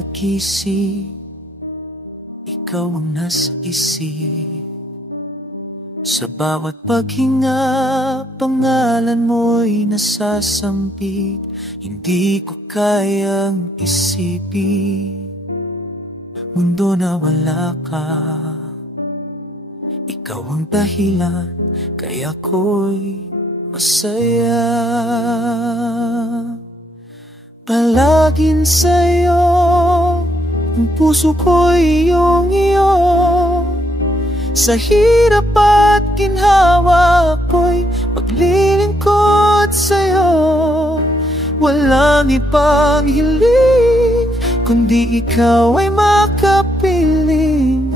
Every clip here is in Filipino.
pagising, ikaw ang nasa isip. Sa bawat paghinga, pangalan mo'y nasasampit. Hindi ko kayang isipin mundo na wala ka. Ikaw ang dahilan, kaya ko'y masaya. Palaging sa'yo, ang puso ko'y iyong-iyo. Sa hirap at ginhawa ko'y maglilingkod sa'yo. Walang ibang hiling, kundi ikaw ay makapiling.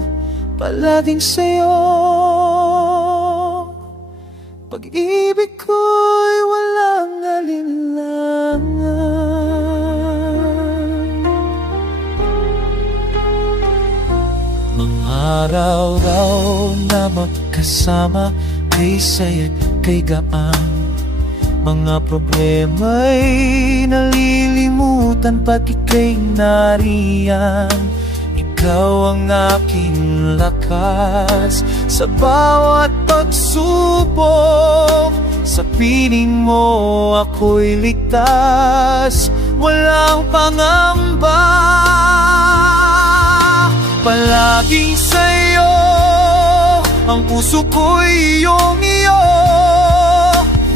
Palaging sa'yo, pag-ibig ko'y walang alinlangan. Araw-araw na magkasama, kay saya't kay gaan. Mga problema'y nalilimutan pag ika'y nariyan. Ikaw ang aking lakas sa bawat pagsubok. Sa piling mo ako'y ligtas, walang pangamba. Palaging sa'yo, ang puso ko'y iyong-iyo.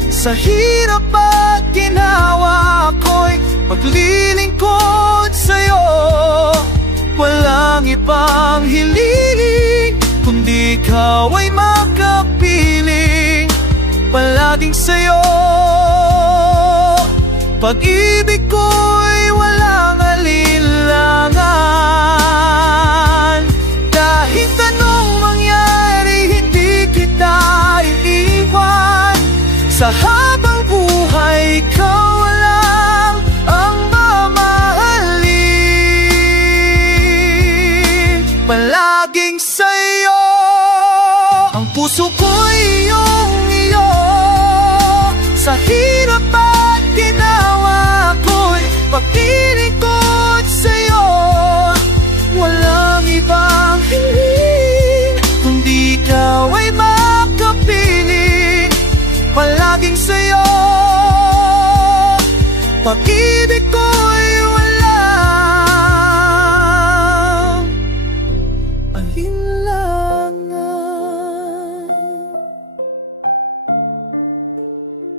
Sa hirap at ginawa ko'y maglilingkod sa'yo. Walang ibang hiling, kundi ikaw ay makapiling. Palaging sa'yo, pag-ibig ko'y walang alinlangan. Kahit anong mangyari, hindi kita iiwan. Sa habang buhay, ikaw lang ang mamahalin. Palaging sa'yo, ang puso ko'y iyong-iyo. Sa hirap at ginawa ko'y pagpilingkod sa'yo. Walang ibang hiling, kundi ikaw ay makapiling. Palaging sa'yo, pag-ibig ko'y walang alinlangan.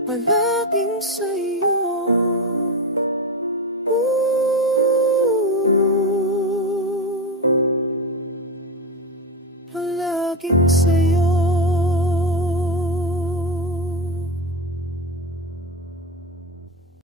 Palaging sa'yo, palaging sa'yo.